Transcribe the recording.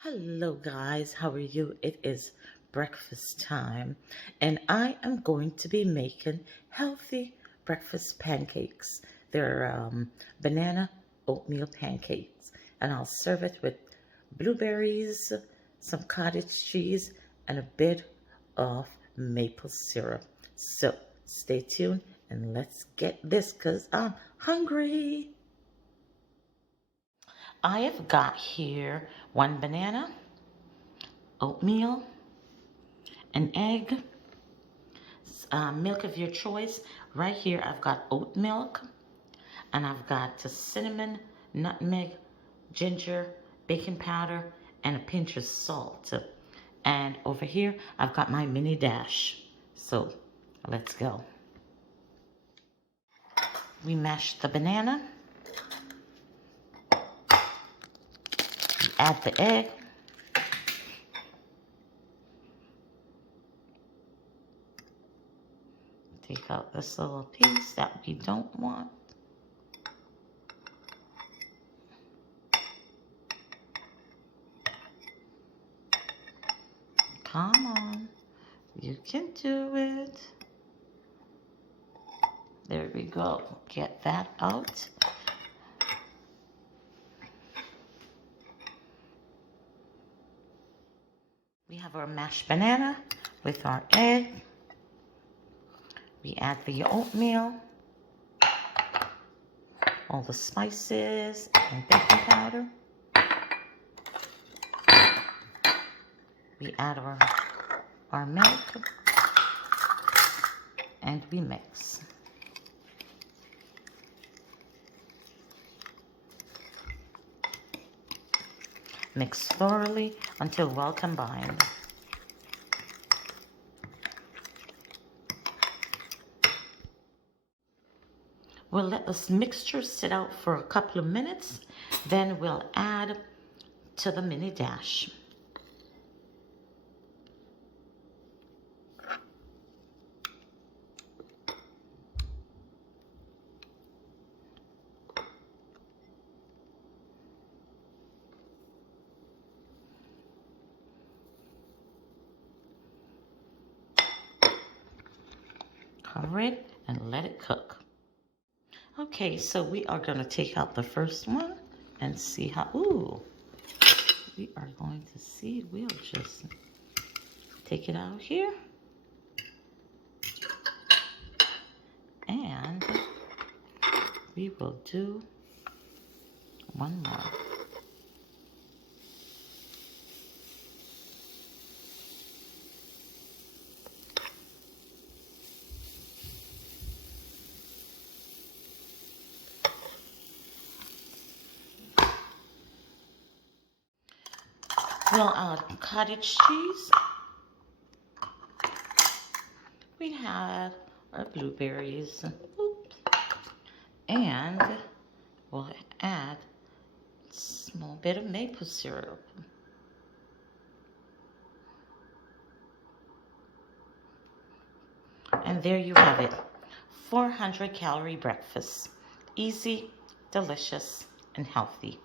Hello, guys. How are you? It is breakfast time, and I am going to be making healthy breakfast pancakes. They're banana oatmeal pancakes, and I'll serve it with blueberries, some cottage cheese, and a bit of maple syrup. So stay tuned and let's get this because I'm hungry. I have got here one banana, oatmeal, an egg, milk of your choice. Right here I've got oat milk, and I've got cinnamon, nutmeg, ginger, baking powder, and a pinch of salt. And over here I've got my mini dash. So let's go. We mash the banana, we add the egg, take out this little piece that we don't want. Come on, you can do it. There we go. Get that out. We have our mashed banana with our egg. We add the oatmeal, all the spices and baking powder. We add our milk and we mix. Mix thoroughly until well combined. We'll let this mixture sit out for a couple of minutes, then we'll add to the mini dash. Cover it and let it cook. Okay, so we are going to take out the first one and see how, we are going to see, we'll just take it out here. And we will do one more. We'll add cottage cheese. We have our blueberries. Oops. And we'll add a small bit of maple syrup. And there you have it. 400-calorie breakfast. Easy, delicious, and healthy.